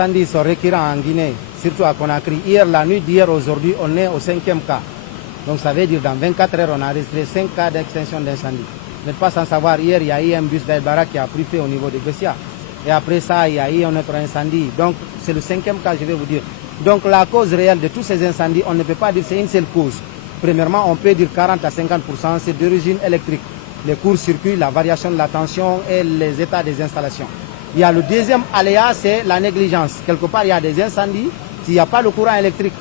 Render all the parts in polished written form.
incendies sont récurrents en Guinée, surtout à Conakry. Hier, la nuit d'hier, aujourd'hui, on est au 5e cas. Donc ça veut dire dans 24 heures, on a enregistré 5 cas d'extinction d'incendie. Vous n'êtes pas sans savoir, hier, il y a eu un bus d'Aïbara qui a pris feu au niveau de Bessia. Et après ça, il y a eu un autre incendie. Donc c'est le 5e cas, je vais vous dire. Donc la cause réelle de tous ces incendies, on ne peut pas dire c'est une seule cause. Premièrement, on peut dire 40 à 50%, c'est d'origine électrique. Les courts-circuits, la variation de la tension et les états des installations. Il y a le deuxième aléa, c'est la négligence. Quelque part, il y a des incendies, s'il n'y a pas le courant électrique.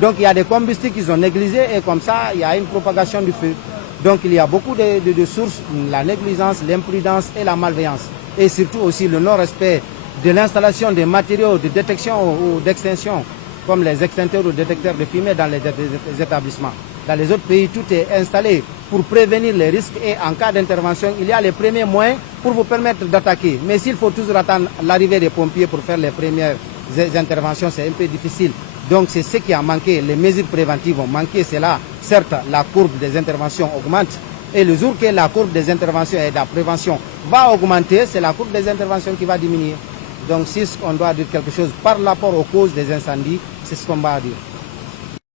Donc il y a des combustibles qui sont négligés et comme ça, il y a une propagation du feu. Donc il y a beaucoup de sources, la négligence, l'imprudence et la malveillance. Et surtout aussi le non-respect de l'installation des matériaux de détection ou d'extinction, comme les extincteurs ou détecteurs de fumée dans les établissements. Dans les autres pays, tout est installé pour prévenir les risques et en cas d'intervention, il y a les premiers moyens pour vous permettre d'attaquer. Mais s'il faut toujours attendre l'arrivée des pompiers pour faire les premières interventions, c'est un peu difficile. Donc c'est ce qui a manqué, les mesures préventives ont manqué, c'est là, certes, la courbe des interventions augmente. Et le jour que la courbe des interventions et de la prévention va augmenter, c'est la courbe des interventions qui va diminuer. Donc si on doit dire quelque chose par rapport aux causes des incendies, c'est ce qu'on va dire.